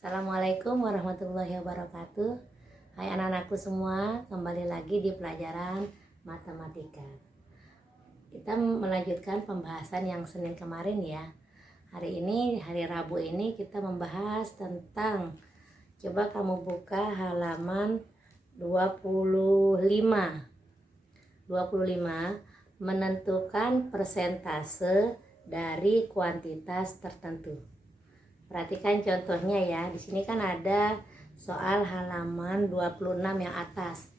Assalamualaikum warahmatullahi wabarakatuh. Hai anak-anakku semua, kembali lagi di pelajaran matematika. Kita melanjutkan pembahasan yang Senin kemarin ya. Hari ini, hari Rabu ini kita membahas tentang, coba kamu buka halaman 25. 25 menentukan persentase dari kuantitas tertentu. Perhatikan contohnya ya. Di sini kan ada soal halaman 26 yang atas.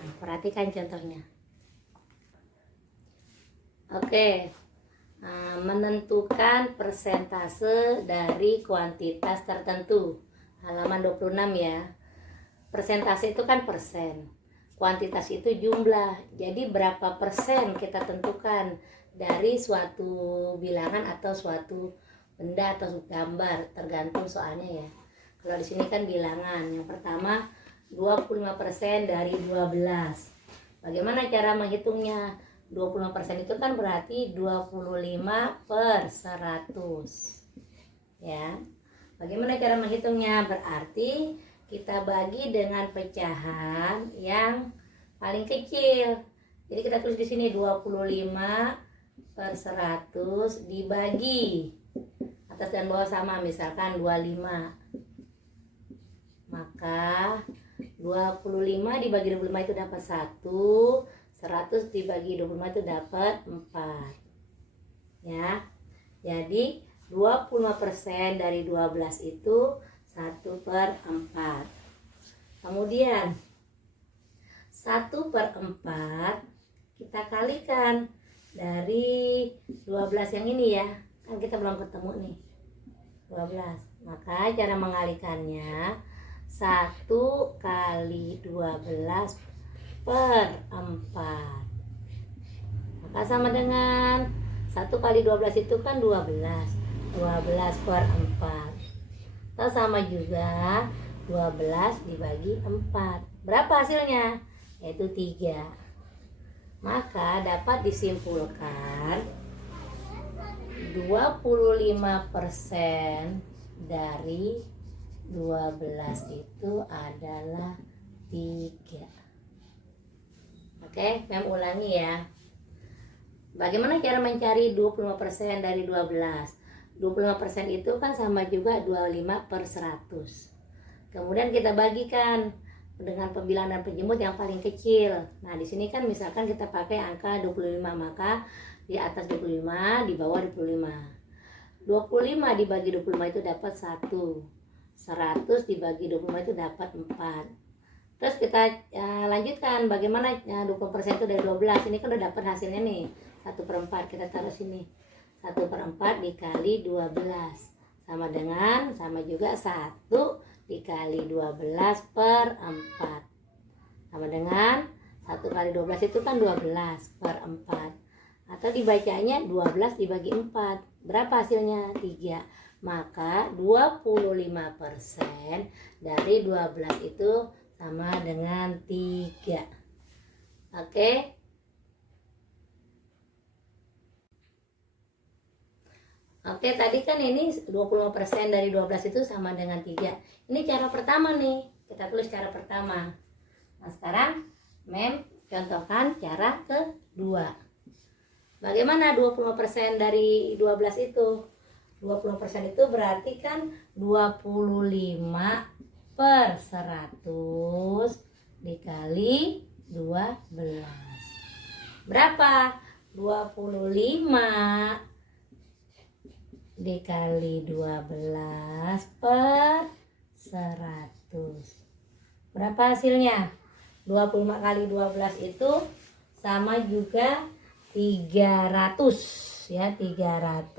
Nah, perhatikan contohnya. Oke. Nah, menentukan persentase dari kuantitas tertentu. Halaman 26 ya. Persentase itu kan persen. Kuantitas itu jumlah. Jadi berapa persen kita tentukan dari suatu bilangan atau suatu benda atau gambar, tergantung soalnya ya. Kalau di sini kan bilangan. Yang pertama 25% dari 12. Bagaimana cara menghitungnya? 25% itu kan berarti 25 per 100. Ya. Bagaimana cara menghitungnya? Berarti kita bagi dengan pecahan yang paling kecil. Jadi kita tulis di sini 25 per 100 dibagi atas dan bawah sama, misalkan 25. Maka 25 dibagi 25 itu dapat 1, 100 dibagi 25 itu dapat 4. Ya. Jadi 25% dari 12 itu 1 per 4. Kemudian 1 per 4 kita kalikan dari 12 yang ini ya. Kan kita belum ketemu nih 12. Maka cara mengalikannya 1 kali 12 per 4. Maka sama dengan 1 kali 12 itu kan 12. 12 per 4. Atau sama juga 12 dibagi 4. Berapa hasilnya? Yaitu 3. Maka dapat disimpulkan 25% dari 12 itu adalah 3. Oke, Mem ulangi ya. Bagaimana cara mencari 25% dari 12? 25% itu kan sama juga 25 per 100. Kemudian kita bagikan dengan pembilangan dan penjemut yang paling kecil. Nah, di sini kan misalkan kita pakai angka 25, maka di atas 25, di bawah 25. 25 dibagi 25 itu dapat 1. 100 dibagi 25 itu dapat 4. Terus kita lanjutkan bagaimana 20% itu dari 12. Ini kan udah dapat hasilnya nih. 1 per 4 kita taruh sini. 1 per 4 dikali 12. Sama juga 1 dikali 12 per 4. Sama dengan 1 kali 12 itu kan 12 per 4. Atau dibacanya 12 dibagi 4. Berapa hasilnya? 3. Maka 25% dari 12 itu sama dengan 3. Oke. Oke, tadi kan ini 25% dari 12 itu sama dengan 3. Ini cara pertama nih. Kita tulis cara pertama. Nah, sekarang Mem contohkan cara kedua. Bagaimana 25% dari 12 itu? 20% itu berarti kan 25 per 100 dikali 12. Berapa? 25 dikali 12 per 100. Berapa hasilnya? 25 kali 12 itu sama juga 300 ya, 300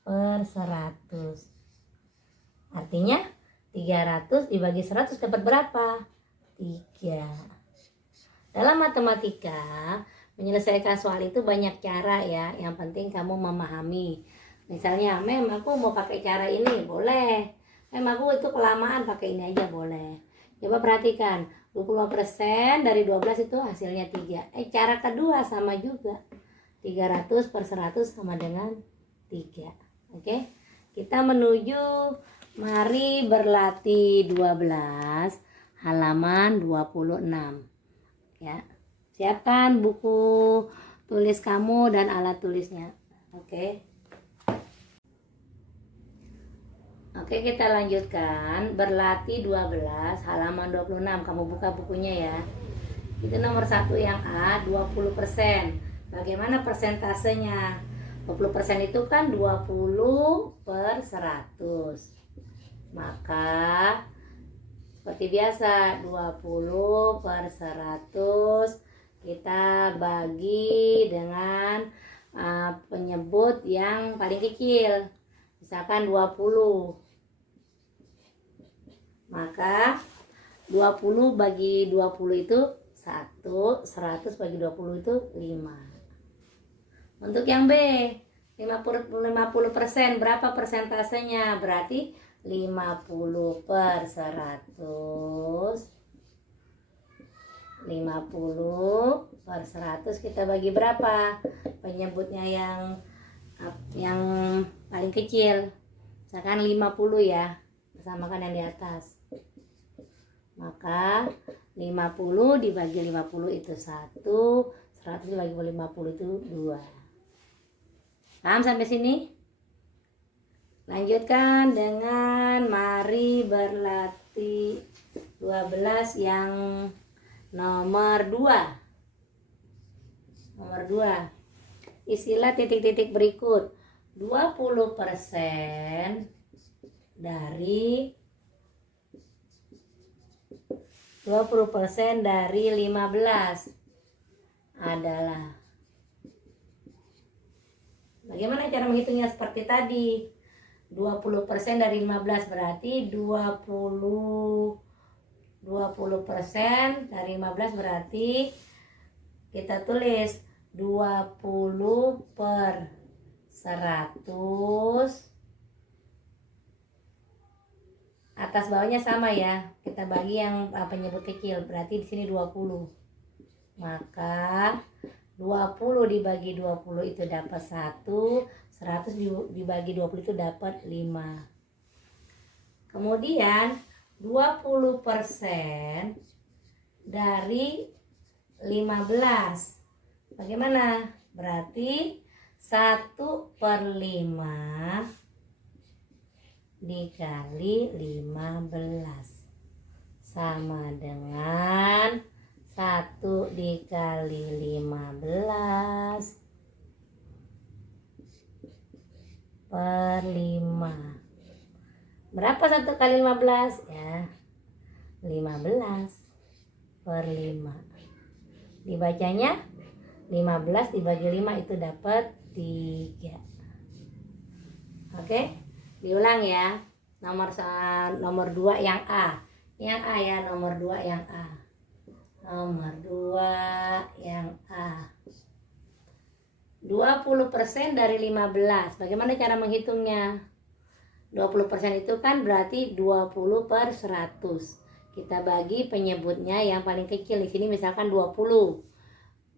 per 100. Artinya 300 dibagi 100 dapat berapa? 3. Dalam matematika menyelesaikan soal itu banyak cara ya. Yang penting kamu memahami. Misalnya, Mem aku mau pakai cara ini, boleh. Mem aku itu kelamaan pakai ini aja, boleh. Coba perhatikan, 25% dari 12 itu hasilnya 3. Cara kedua sama juga. 300 per 100 sama dengan 3. Oke. Kita menuju Mari berlatih 12 halaman 26. Ya. Siapkan buku tulis kamu dan alat tulisnya. Oke. Oke, kita lanjutkan. Berlatih 12 halaman 26. Kamu buka bukunya ya. Itu nomor 1 yang A, 20%. Bagaimana persentasenya? 20% itu kan 20/100. Maka seperti biasa 20/100 kita bagi dengan penyebut yang paling kecil. Misalkan 20. Maka 20 bagi 20 itu 1, 100 bagi 20 itu 5. Untuk yang B, 50% berapa persentasenya? Berarti 50/100. 50/100 kita bagi berapa? Penyebutnya yang paling kecil. Misalkan 50 ya. Samakan yang di atas. Maka 50 dibagi 50 itu 1, 100 dibagi 50 itu 2. Paham sampai sini? Lanjutkan dengan mari berlatih 12 yang nomor 2. Nomor 2. Isilah titik-titik berikut. 20% dari 15 adalah, bagaimana cara menghitungnya? Seperti tadi, 20% dari 15 berarti 20% dari 15 berarti kita tulis 20/100. Atas bawahnya sama ya. Kita bagi yang penyebut kecil, berarti di sini 20. Maka 20 dibagi 20 itu dapat 1, 100 dibagi 20 itu dapat 5. Kemudian 20% dari 15. Bagaimana? Berarti 1/5 dikali 15 sama dengan 1 dikali 15 per 5. Berapa 1 kali 15? Ya, 15 per 5. Dibacanya 15 dibagi 5 itu dapat 3. Oke, diulang ya. Nomor 2 yang A. Yang A ya, nomor 2 yang A. Nomor 2 yang A. 20% dari 15. Bagaimana cara menghitungnya? 20% itu kan berarti 20/100. Kita bagi penyebutnya yang paling kecil. Di sini misalkan 20.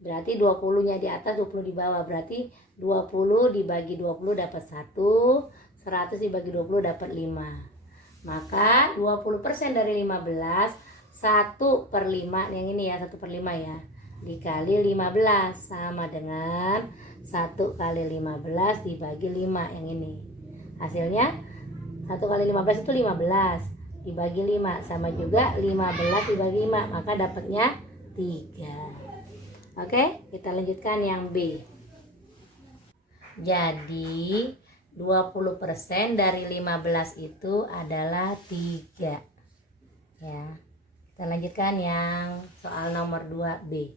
Berarti 20-nya di atas, 20 di bawah. Berarti 20 dibagi 20 dapat 1, 100 dibagi 20 dapat 5. Maka 20% dari 15, 1/5, yang ini ya, 1/5 ya, dikali 15 sama dengan 1 kali 15 dibagi 5, yang ini. Hasilnya 1 kali 15 itu 15 dibagi 5 sama juga 15 dibagi 5, maka dapatnya 3. Oke, kita lanjutkan yang B. Jadi 20% dari 15 itu adalah 3. Ya. Kita lanjutkan yang soal nomor 2B.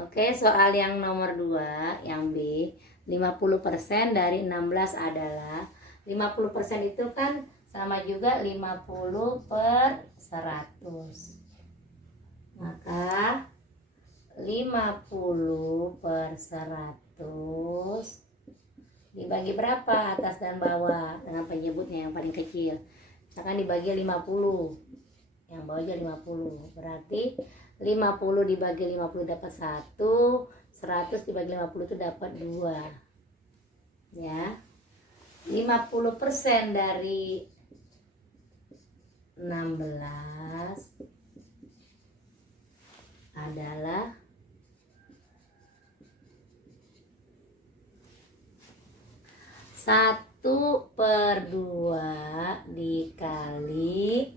Oke, soal yang nomor 2, yang B. 50% dari 16 adalah, 50% itu kan sama juga 50/100. Maka 50/100 dibagi berapa? Atas dan bawah dengan penyebutnya yang paling kecil. Misalkan dibagi 50, yang bawah juga 50. Berarti 50 dibagi 50 dapat 1, 100 dibagi 50 itu dapat 2. Ya. 50% dari 16 adalah 1/2 dikali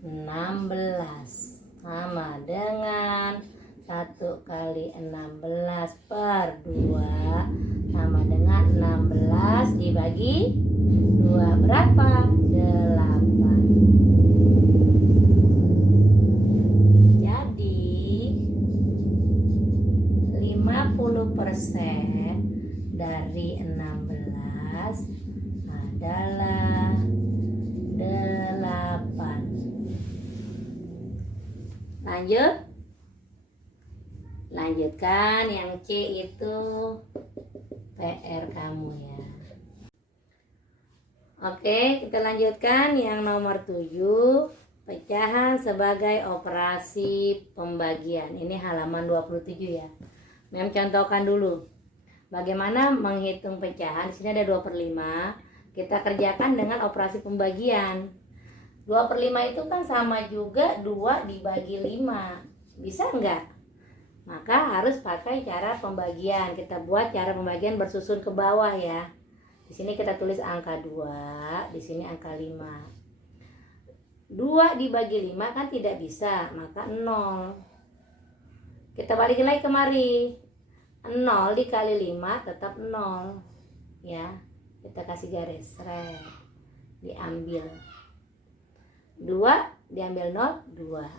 16 sama dengan 1 kali 16 per 2 sama dengan 16 dibagi 2 berapa? 8. Jadi 50% dari 16 adalah 8. Lanjutkan yang C itu PR kamu ya. Oke, kita lanjutkan yang nomor 7, pecahan sebagai operasi pembagian. Ini halaman 27 ya. Mem contohkan dulu. Bagaimana menghitung pecahan? Di sini ada 2/5. Kita kerjakan dengan operasi pembagian. 2/5 itu kan sama juga 2 dibagi 5. Bisa enggak? Maka harus pakai cara pembagian. Kita buat cara pembagian bersusun ke bawah ya. Di sini kita tulis angka 2, di sini angka 5. 2 dibagi 5 kan tidak bisa, maka 0. Kita balikin lagi kemari. 0 dikali 5 tetap 0. Ya. Kita kasih garis red. Diambil 2 diambil 0, 2.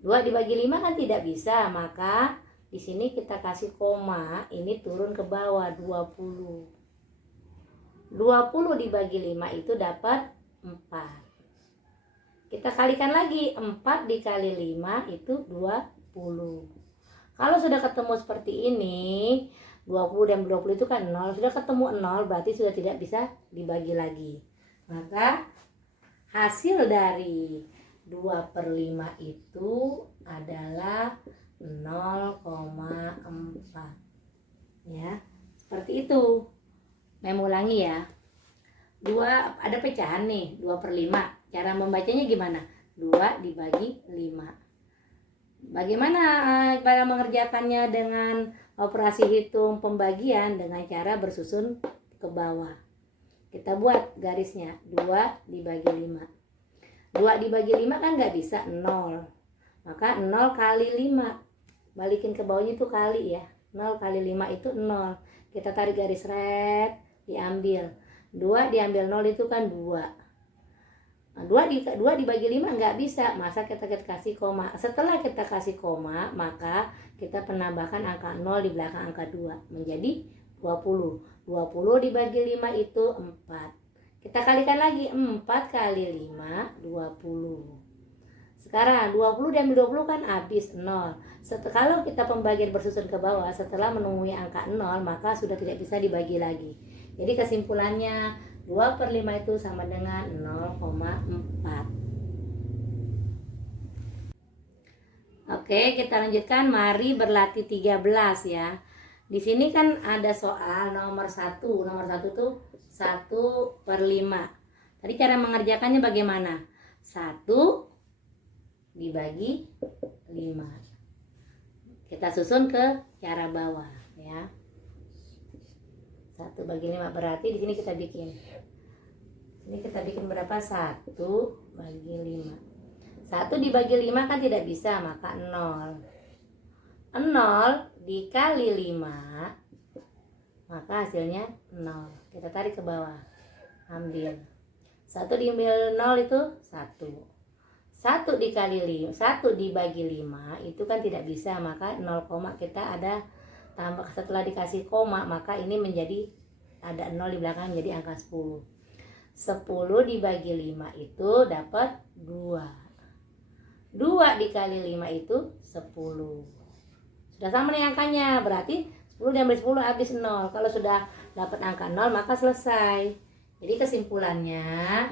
2 dibagi 5 kan tidak bisa, maka di sini kita kasih koma, ini turun ke bawah 20. 20 dibagi 5 itu dapat 4. Kita kalikan lagi, 4 dikali 5 itu 20. Kalau sudah ketemu seperti ini, 20 dan 20 itu kan 0, sudah ketemu 0 berarti sudah tidak bisa dibagi lagi. Maka hasil dari 2/5 itu adalah 0,4. Ya, seperti itu. Mengulangi ya. Ada pecahan nih, 2/5. Cara membacanya gimana? 2 dibagi 5. Bagaimana cara mengerjakannya dengan operasi hitung pembagian? Dengan cara bersusun ke bawah. Kita buat garisnya 2 dibagi 5. 2 dibagi 5 kan nggak bisa, 0. Maka 0 kali 5. Balikin ke bawahnya itu kali ya. 0 kali 5 itu 0. Kita tarik garis red, diambil. 2 diambil 0 itu kan 2. 2 dibagi 5 nggak bisa, masa kita kasih koma. Setelah kita kasih koma, maka kita penambahkan angka 0 di belakang angka 2 menjadi 20. 20 dibagi 5 itu 4. Kita kalikan lagi, 4 kali 5, 20. Sekarang 20 diambil 20 kan habis 0. Kalau kita pembagian bersusun ke bawah, setelah menemui angka 0, maka sudah tidak bisa dibagi lagi. Jadi kesimpulannya 2/5 itu sama dengan 0,4. Oke, kita lanjutkan. Mari berlatih 13 ya. Di sini kan ada soal nomor 1. Nomor 1 tuh 1/5. Tadi cara mengerjakannya bagaimana? 1 dibagi 5. Kita susun ke cara bawah ya. 1 bagi 5 berarti di sini kita bikin. Ini kita bikin berapa? 1 bagi 5. 1 dibagi 5 kan tidak bisa, maka 0. 0 dikali 5, maka hasilnya 0. Kita tarik ke bawah. Ambil. 1 diambil 0 itu 1. 1 dikali 5, 1 dibagi 5 itu kan tidak bisa, maka 0, kita ada tambah setelah dikasih koma, maka ini menjadi ada 0 di belakang menjadi angka 10. 10 dibagi 5 itu dapat 2. 2 dikali 5 itu 10. Sudah sama nih angkanya, berarti 10 diambil 10 habis 0. Kalau sudah dapat angka 0 maka selesai. Jadi kesimpulannya,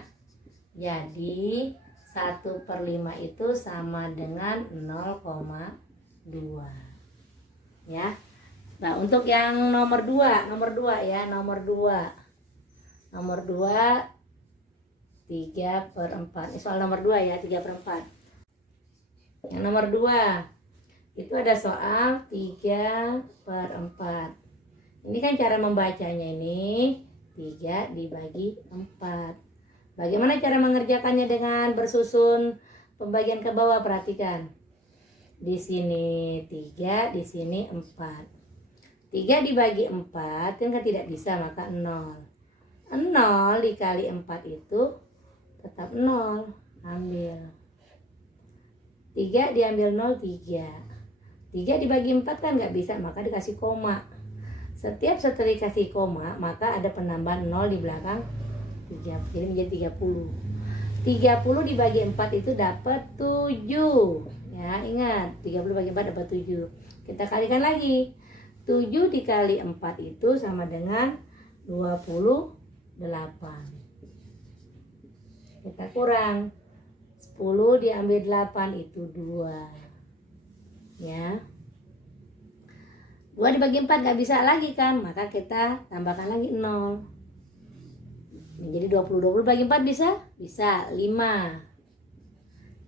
jadi 1/5 itu sama dengan 0,2 ya. Nah, untuk yang nomor 2 ya, nomor 2. Nomor 2 3/4. Ini soal nomor 2 ya, 3/4. Yang nomor 2 itu ada soal 3/4. Ini kan cara membacanya ini 3 dibagi 4. Bagaimana cara mengerjakannya dengan bersusun pembagian ke bawah? Perhatikan. Di sini 3, di sini 4. 3 dibagi 4 kan tidak bisa, maka 0. 0 dikali 4 itu tetap 0. Ambil 3 diambil 0, 3. 3 dibagi 4 kan nggak bisa, maka dikasih koma. Setiap setelah dikasih koma, maka ada penambahan 0 di belakang 3. Jadi menjadi 30. 30 dibagi 4 itu dapat 7. Ya, ingat, 30 bagi 4 dapat 7. Kita kalikan lagi. 7 dikali 4 itu sama dengan 28. Kita kurang. 10 diambil 8 itu 2. Ya. 2 dibagi 4 gak bisa lagi kan, maka kita tambahkan lagi 0. Menjadi 20. 20 bagi 4 bisa? Bisa, 5.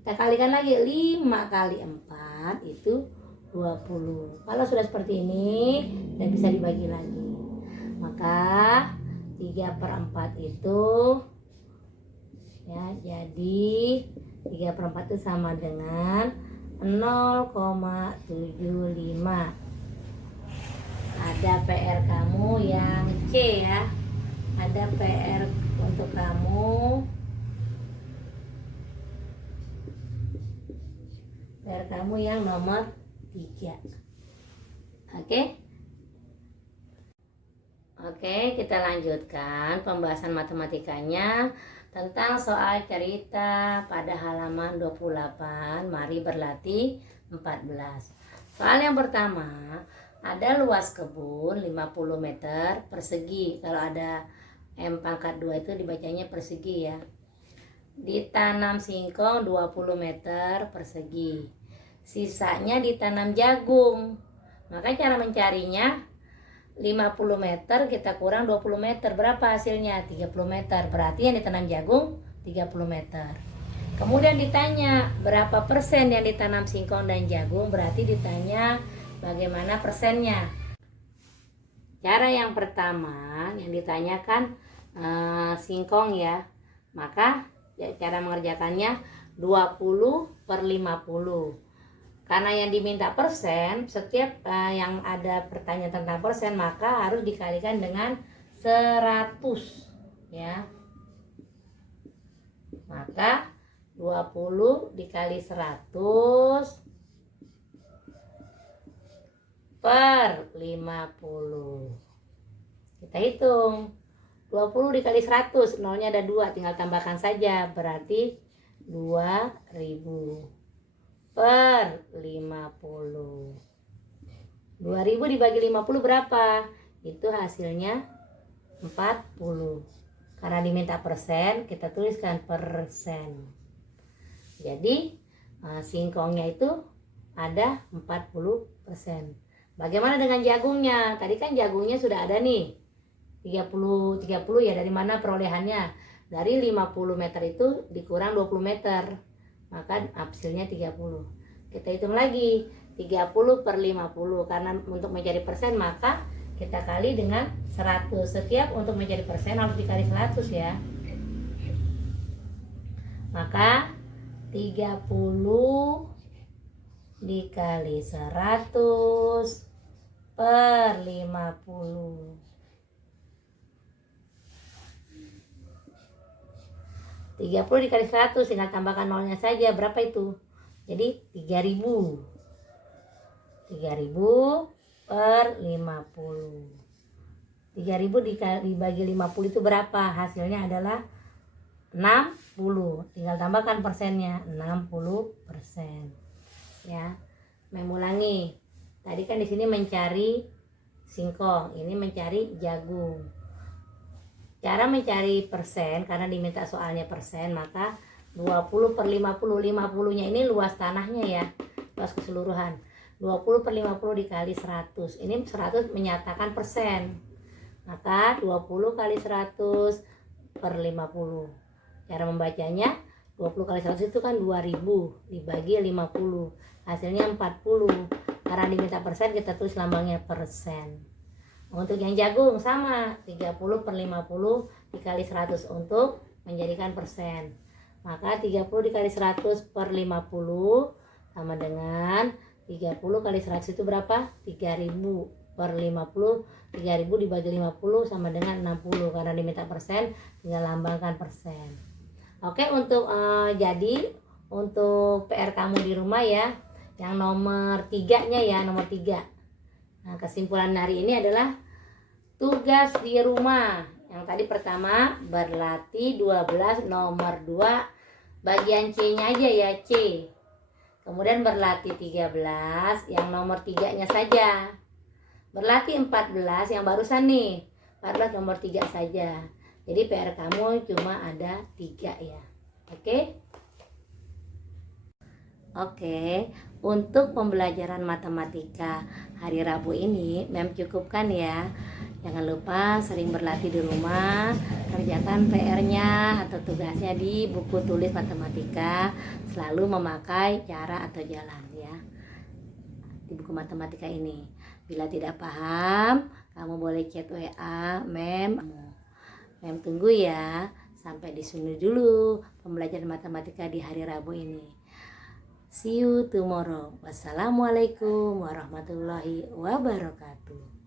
Kita kalikan lagi, 5 kali 4 itu 20. Kalau sudah seperti ini, tidak bisa dibagi lagi. Maka 3/4 itu ya, jadi 3/4 itu sama dengan 0,75. Ada PR kamu yang C ya. Ada PR untuk kamu. PR kamu yang nomor 3. Oke? Oke, kita lanjutkan pembahasan matematikanya tentang soal cerita pada halaman 28. Mari berlatih 14. Soal yang pertama, ada luas kebun 50 meter persegi. Kalau ada M pangkat 2 itu dibacanya persegi ya. Ditanam singkong 20 meter persegi. Sisanya ditanam jagung. Maka cara mencarinya 50 meter kita kurang 20 meter. Berapa hasilnya? 30 meter. Berarti yang ditanam jagung 30 meter. Kemudian ditanya berapa persen yang ditanam singkong dan jagung. Berarti ditanya bagaimana persennya. Cara yang pertama yang ditanyakan singkong ya. Maka cara mengerjakannya 20/50. Karena yang diminta persen, setiap yang ada pertanyaan tentang persen maka harus dikalikan dengan 100 ya. Maka 20 dikali 100 per 50. Kita hitung. 20 dikali 100, nolnya ada 2, tinggal tambahkan saja. Berarti 2000 per 50. 2000 dibagi 50 berapa? Itu hasilnya 40. Karena diminta persen, kita tuliskan persen. Jadi singkongnya itu ada 40%. Bagaimana dengan jagungnya? Tadi kan jagungnya sudah ada nih 30 ya. Dari mana perolehannya? Dari 50 meter itu dikurang 20 meter, maka hasilnya 30. Kita hitung lagi 30 per 50. Karena untuk mencari persen maka kita kali dengan 100. Setiap untuk mencari persen harus dikali 100 ya. Maka 30 dikali 100 per 50. 30 dikali 100, tinggal tambahkan nolnya saja. Berapa itu? Jadi 3000. 3000 per 50. 3000 dibagi 50 itu berapa? Hasilnya adalah 60. Tinggal tambahkan persennya, 60%. Ya. Mengulangi. Tadi kan di sini mencari singkong, ini mencari jagung. Cara mencari persen, karena diminta soalnya persen, maka 20 per 50. 50-nya ini luas tanahnya ya, luas keseluruhan. 20 per 50 dikali 100. Ini 100 menyatakan persen. Maka 20 kali 100 per 50. Cara membacanya 20 kali 100 itu kan 2000 dibagi 50, hasilnya 40. Karena diminta persen, kita tulis lambangnya persen. Untuk yang jagung sama, 30 per 50 dikali 100 untuk menjadikan persen. Maka 30 dikali 100 per 50 sama dengan 30 kali 100 itu berapa? 3000 per 50. 3000 dibagi 50 sama dengan 60. Karena diminta persen, tinggal lambangkan persen. Oke, untuk jadi untuk PR kamu di rumah ya, yang nomor 3-nya ya, nomor 3. Nah, kesimpulan hari ini adalah tugas di rumah. Yang tadi pertama berlatih 12, nomor 2 bagian C-nya aja ya, C. Kemudian berlatih 13, yang nomor 3-nya saja. Berlatih 14, yang barusan nih, 14 nomor 3 saja. Jadi PR kamu cuma ada 3 ya. Oke? Oke, untuk pembelajaran matematika hari Rabu ini Mem cukupkan ya. Jangan lupa sering berlatih di rumah, kerjakan PR-nya atau tugasnya di buku tulis matematika, selalu memakai cara atau jalan ya di buku matematika ini. Bila tidak paham, kamu boleh chat WA Mem. Mem tunggu ya. Sampai di sini dulu pembelajaran matematika di hari Rabu ini. See you tomorrow. Wassalamualaikum warahmatullahi wabarakatuh.